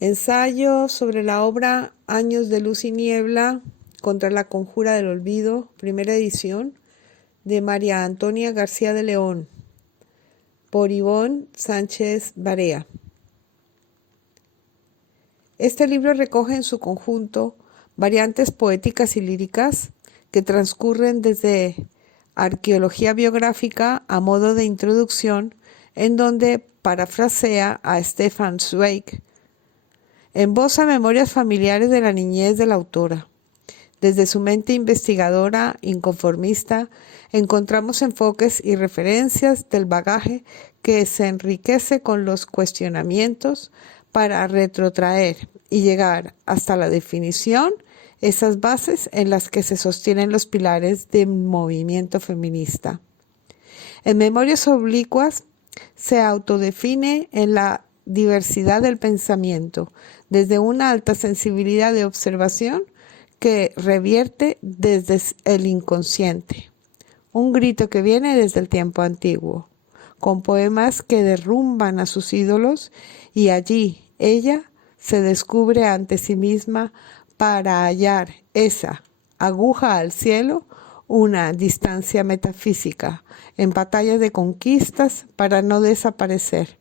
Ensayo sobre la obra Años de luz y niebla contra la conjura del olvido, primera edición, de María Antonia García de León, por Ivonne Sánchez Barea. Este libro recoge en su conjunto variantes poéticas y líricas que transcurren desde arqueología biográfica a modo de introducción, en donde parafrasea a Stefan Zweig, esboza memorias familiares de la niñez de la autora. Desde su mente investigadora, inconformista, encontramos enfoques y referencias del bagaje que se enriquece con los cuestionamientos para retrotraer y llegar hasta la definición, esas bases en las que se sostienen los pilares del movimiento feminista. En Memorias Oblicuas se autodefine en la diversidad del pensamiento, desde una alta sensibilidad de observación que revierte desde el inconsciente, un grito que viene desde el tiempo antiguo, con poemas que derrumban a sus ídolos, y allí ella se descubre ante sí misma para hallar esa aguja al cielo, una distancia metafísica, en batalla de conquistas para no desaparecer.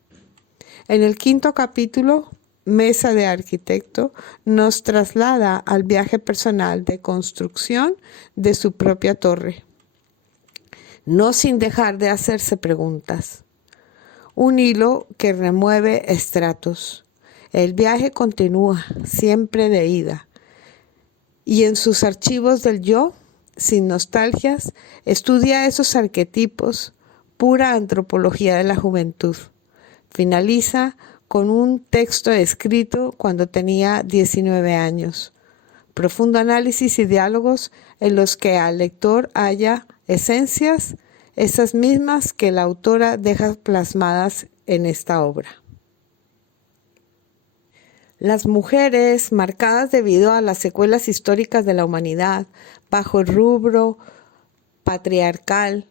En el quinto capítulo, Mesa de Arquitecto, nos traslada al viaje personal de construcción de su propia torre, no sin dejar de hacerse preguntas. Un hilo que remueve estratos. El viaje continúa, siempre de ida. Y en sus archivos del yo, sin nostalgias, estudia esos arquetipos, pura antropología de la juventud. Finaliza con un texto escrito cuando tenía 19 años. Profundo análisis y diálogos en los que al lector halla esencias, esas mismas que la autora deja plasmadas en esta obra. Las mujeres, marcadas debido a las secuelas históricas de la humanidad, bajo el rubro patriarcal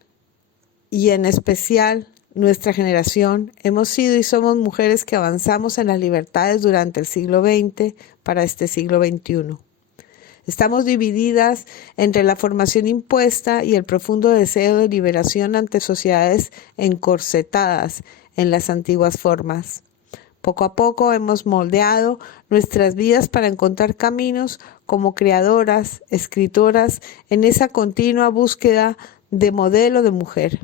y en especial nuestra generación, hemos sido y somos mujeres que avanzamos en las libertades durante el siglo XX para este siglo XXI. Estamos divididas entre la formación impuesta y el profundo deseo de liberación ante sociedades encorsetadas en las antiguas formas. Poco a poco hemos moldeado nuestras vidas para encontrar caminos como creadoras, escritoras, en esa continua búsqueda de modelo de mujer.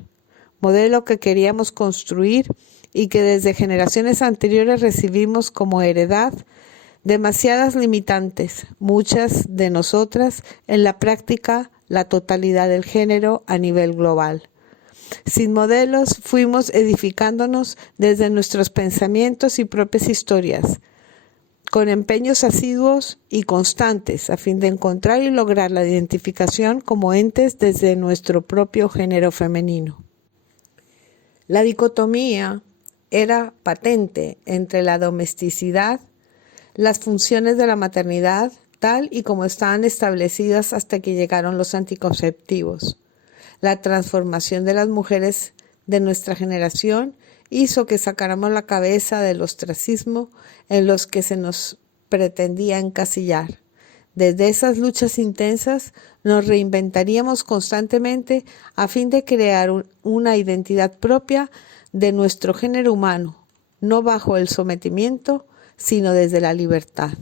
Modelo que queríamos construir y que desde generaciones anteriores recibimos como heredad, demasiadas limitantes, muchas de nosotras, en la práctica, la totalidad del género a nivel global. Sin modelos, fuimos edificándonos desde nuestros pensamientos y propias historias, con empeños asiduos y constantes a fin de encontrar y lograr la identificación como entes desde nuestro propio género femenino. La dicotomía era patente entre la domesticidad, las funciones de la maternidad, tal y como estaban establecidas hasta que llegaron los anticonceptivos. La transformación de las mujeres de nuestra generación hizo que sacáramos la cabeza del ostracismo en los que se nos pretendía encasillar. Desde esas luchas intensas nos reinventaríamos constantemente a fin de crear una identidad propia de nuestro género humano, no bajo el sometimiento, sino desde la libertad.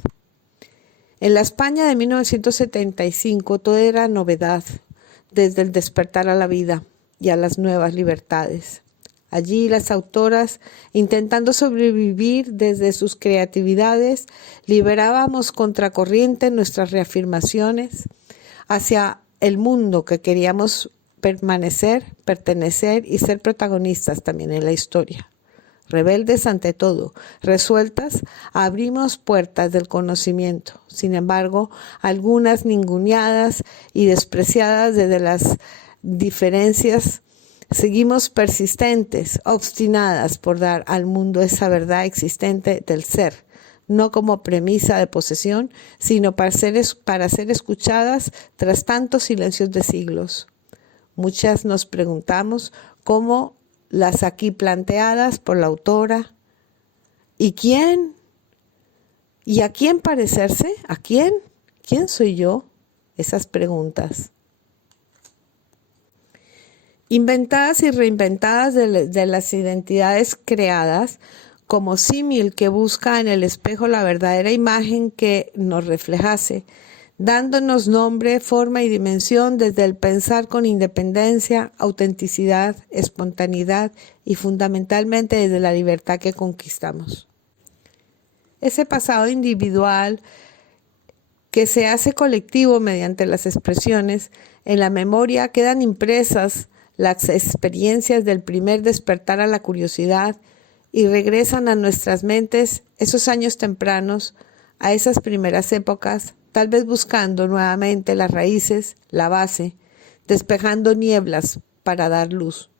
En la España de 1975 todo era novedad, desde el despertar a la vida y a las nuevas libertades. Allí las autoras, intentando sobrevivir desde sus creatividades, liberábamos contracorriente nuestras reafirmaciones hacia el mundo que queríamos permanecer, pertenecer y ser protagonistas también en la historia. Rebeldes ante todo, resueltas, abrimos puertas del conocimiento. Sin embargo, algunas ninguneadas y despreciadas desde las diferencias, seguimos persistentes, obstinadas por dar al mundo esa verdad existente del ser, no como premisa de posesión, sino para ser escuchadas tras tantos silencios de siglos. Muchas nos preguntamos cómo las aquí planteadas por la autora. ¿Y quién? ¿Y a quién parecerse? ¿A quién? ¿Quién soy yo? Esas preguntas. Inventadas y reinventadas de las identidades creadas, como símil que busca en el espejo la verdadera imagen que nos reflejase, dándonos nombre, forma y dimensión desde el pensar con independencia, autenticidad, espontaneidad y fundamentalmente desde la libertad que conquistamos. Ese pasado individual que se hace colectivo mediante las expresiones, en la memoria quedan impresas las experiencias del primer despertar a la curiosidad y regresan a nuestras mentes esos años tempranos, a esas primeras épocas, tal vez buscando nuevamente las raíces, la base, despejando nieblas para dar luz.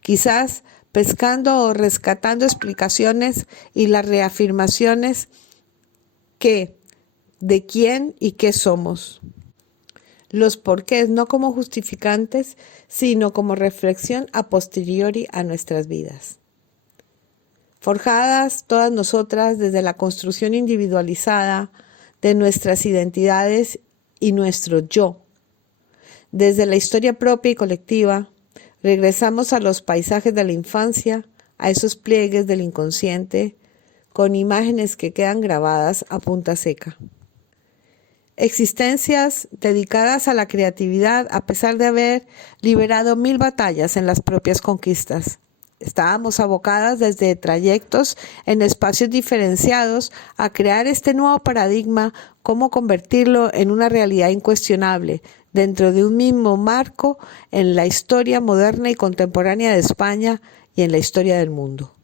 Quizás pescando o rescatando explicaciones y las reafirmaciones de quién y qué somos. Los porqués no como justificantes, sino como reflexión a posteriori a nuestras vidas. Forjadas todas nosotras desde la construcción individualizada de nuestras identidades y nuestro yo. Desde la historia propia y colectiva, regresamos a los paisajes de la infancia, a esos pliegues del inconsciente, con imágenes que quedan grabadas a punta seca. Existencias dedicadas a la creatividad a pesar de haber liberado 1000 batallas en las propias conquistas. Estábamos abocadas desde trayectos en espacios diferenciados a crear este nuevo paradigma, cómo convertirlo en una realidad incuestionable dentro de un mismo marco en la historia moderna y contemporánea de España y en la historia del mundo.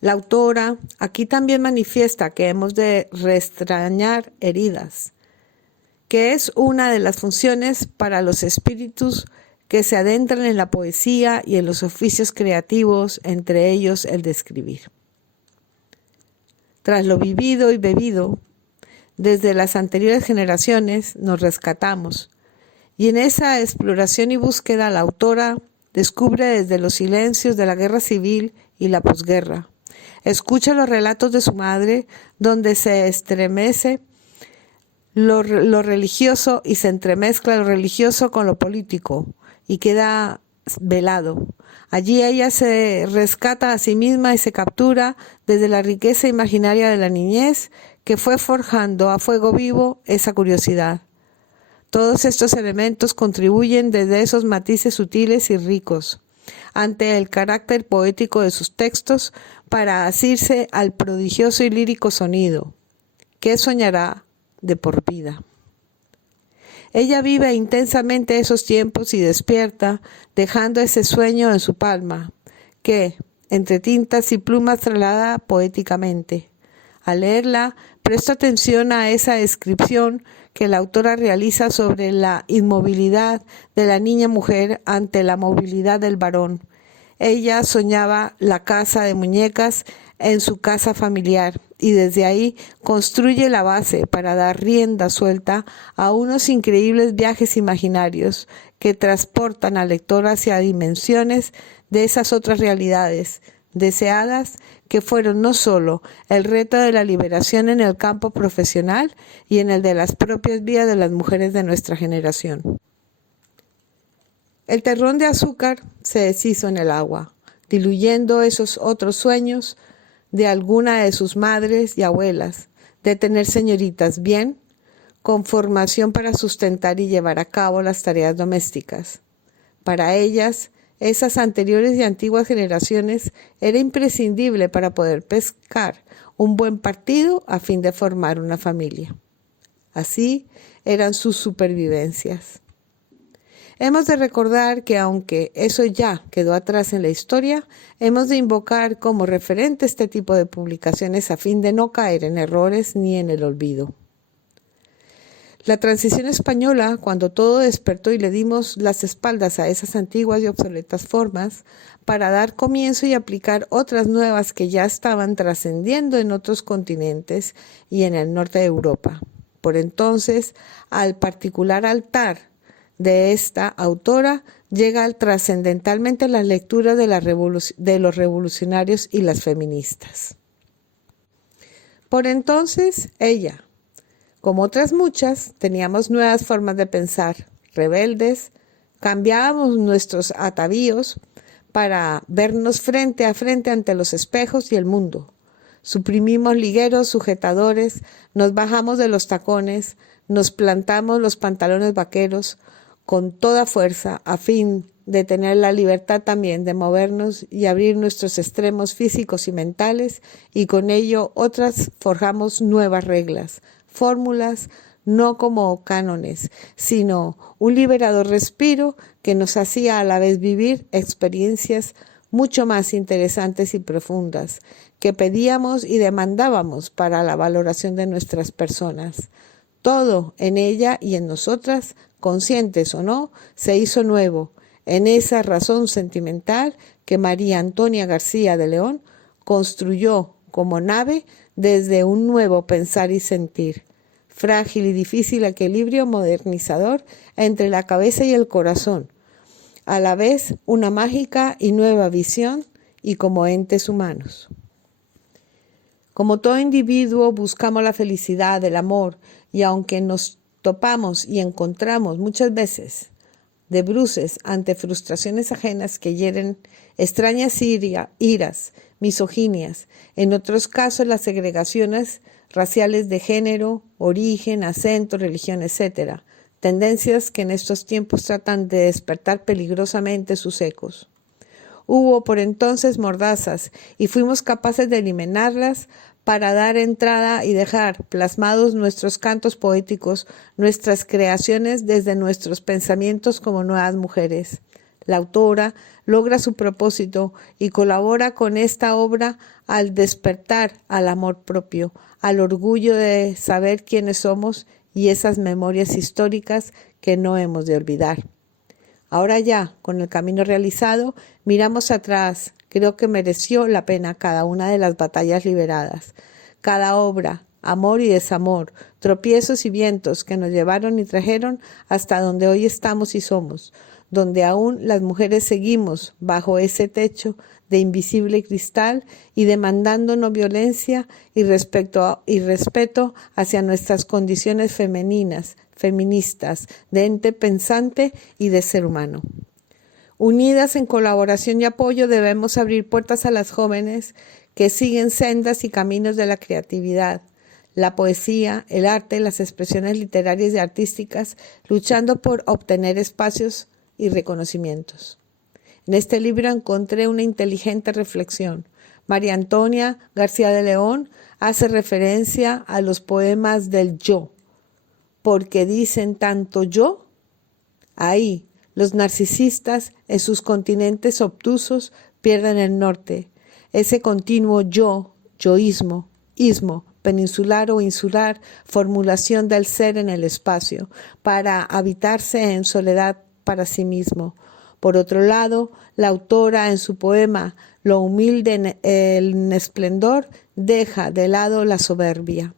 La autora aquí también manifiesta que hemos de restrañar heridas, que es una de las funciones para los espíritus que se adentran en la poesía y en los oficios creativos, entre ellos el de escribir. Tras lo vivido y bebido, desde las anteriores generaciones nos rescatamos, y en esa exploración y búsqueda la autora descubre desde los silencios de la guerra civil y la posguerra. Escucha los relatos de su madre, donde se estremece lo religioso y se entremezcla lo religioso con lo político y queda velado. Allí ella se rescata a sí misma y se captura desde la riqueza imaginaria de la niñez que fue forjando a fuego vivo esa curiosidad. Todos estos elementos contribuyen desde esos matices sutiles y ricos ante el carácter poético de sus textos para asirse al prodigioso y lírico sonido, que soñará de por vida. Ella vive intensamente esos tiempos y despierta, dejando ese sueño en su palma, que, entre tintas y plumas, traslada poéticamente. Al leerla, presta atención a esa descripción que la autora realiza sobre la inmovilidad de la niña mujer ante la movilidad del varón. Ella soñaba la casa de muñecas en su casa familiar y desde ahí construye la base para dar rienda suelta a unos increíbles viajes imaginarios que transportan al lector hacia dimensiones de esas otras realidades deseadas que fueron no solo el reto de la liberación en el campo profesional y en el de las propias vidas de las mujeres de nuestra generación. El terrón de azúcar se deshizo en el agua, diluyendo esos otros sueños de alguna de sus madres y abuelas, de tener señoritas bien, con formación para sustentar y llevar a cabo las tareas domésticas. Para ellas, esas anteriores y antiguas generaciones, era imprescindible para poder pescar un buen partido a fin de formar una familia. Así eran sus supervivencias. Hemos de recordar que aunque eso ya quedó atrás en la historia, hemos de invocar como referente este tipo de publicaciones a fin de no caer en errores ni en el olvido. La transición española, cuando todo despertó y le dimos las espaldas a esas antiguas y obsoletas formas, para dar comienzo y aplicar otras nuevas que ya estaban trascendiendo en otros continentes y en el norte de Europa. Por entonces, al particular altar de esta autora llega trascendentalmente las lecturas de los revolucionarios y las feministas. Por entonces, ella, como otras muchas, teníamos nuevas formas de pensar, rebeldes, cambiábamos nuestros atavíos para vernos frente a frente ante los espejos y el mundo. Suprimimos ligueros, sujetadores, nos bajamos de los tacones, nos plantamos los pantalones vaqueros con toda fuerza a fin de tener la libertad también de movernos y abrir nuestros extremos físicos y mentales, y con ello otras forjamos nuevas reglas, fórmulas, no como cánones, sino un liberador respiro que nos hacía a la vez vivir experiencias mucho más interesantes y profundas, que pedíamos y demandábamos para la valoración de nuestras personas. Todo en ella y en nosotras, conscientes o no, se hizo nuevo, en esa razón sentimental que María Antonia García de León construyó como nave desde un nuevo pensar y sentir. Frágil y difícil equilibrio modernizador entre la cabeza y el corazón, a la vez una mágica y nueva visión y como entes humanos. Como todo individuo buscamos la felicidad, el amor, y aunque nos topamos y encontramos muchas veces de bruces ante frustraciones ajenas que hieren, extrañas iras, misoginias, en otros casos las segregaciones raciales de género, origen, acento, religión, etc., tendencias que en estos tiempos tratan de despertar peligrosamente sus ecos. Hubo por entonces mordazas y fuimos capaces de eliminarlas para dar entrada y dejar plasmados nuestros cantos poéticos, nuestras creaciones desde nuestros pensamientos como nuevas mujeres. La autora logra su propósito y colabora con esta obra al despertar al amor propio, al orgullo de saber quiénes somos y esas memorias históricas que no hemos de olvidar. Ahora ya, con el camino realizado, miramos atrás. Creo que mereció la pena cada una de las batallas liberadas, cada obra, amor y desamor, tropiezos y vientos que nos llevaron y trajeron hasta donde hoy estamos y somos, donde aún las mujeres seguimos bajo ese techo de invisible cristal y demandando no violencia y respeto hacia nuestras condiciones femeninas, feministas, de ente pensante y de ser humano. Unidas en colaboración y apoyo debemos abrir puertas a las jóvenes que siguen sendas y caminos de la creatividad, la poesía, el arte, las expresiones literarias y artísticas, luchando por obtener espacios y reconocimientos. En este libro encontré una inteligente reflexión. María Antonia García de León hace referencia a los poemas del yo, porque dicen tanto yo. Ahí, los narcisistas en sus continentes obtusos pierden el norte, ese continuo yo, yoísmo, ismo, peninsular o insular, formulación del ser en el espacio, para habitarse en soledad para sí mismo. Por otro lado, la autora en su poema Lo humilde en esplendor deja de lado la soberbia.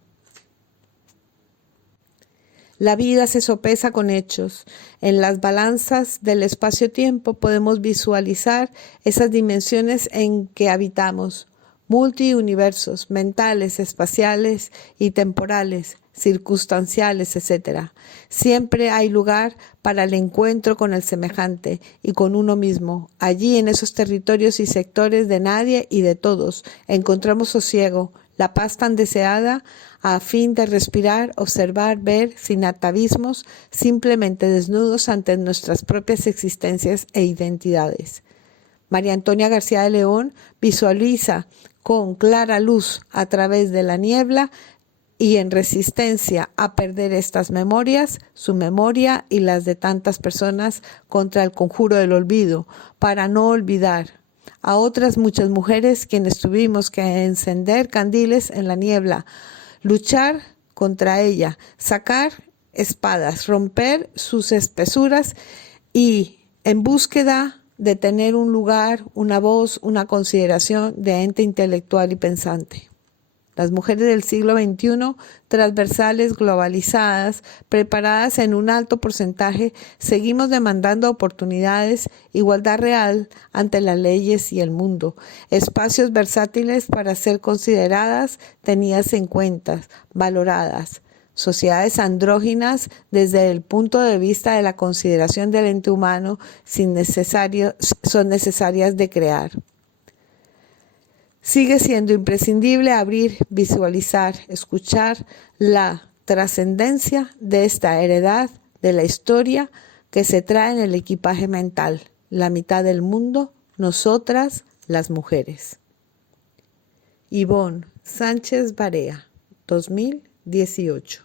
La vida se sopesa con hechos. En las balanzas del espacio-tiempo podemos visualizar esas dimensiones en que habitamos, multiuniversos, mentales, espaciales y temporales, circunstanciales, etc. Siempre hay lugar para el encuentro con el semejante y con uno mismo. Allí, en esos territorios y sectores de nadie y de todos, encontramos sosiego, la paz tan deseada, a fin de respirar, observar, ver, sin atavismos, simplemente desnudos ante nuestras propias existencias e identidades. María Antonia García de León visualiza con clara luz a través de la niebla y en resistencia a perder estas memorias, su memoria y las de tantas personas contra el conjuro del olvido, para no olvidar a otras muchas mujeres quienes tuvimos que encender candiles en la niebla, luchar contra ella, sacar espadas, romper sus espesuras y en búsqueda de tener un lugar, una voz, una consideración de ente intelectual y pensante. Las mujeres del siglo XXI, transversales, globalizadas, preparadas en un alto porcentaje, seguimos demandando oportunidades, igualdad real ante las leyes y el mundo, espacios versátiles para ser consideradas, tenidas en cuenta, valoradas. Sociedades andróginas desde el punto de vista de la consideración del ente humano son necesarias de crear. Sigue siendo imprescindible abrir, visualizar, escuchar la trascendencia de esta heredad de la historia que se trae en el equipaje mental, la mitad del mundo, nosotras, las mujeres. Ivonne Sánchez Barea, 2018.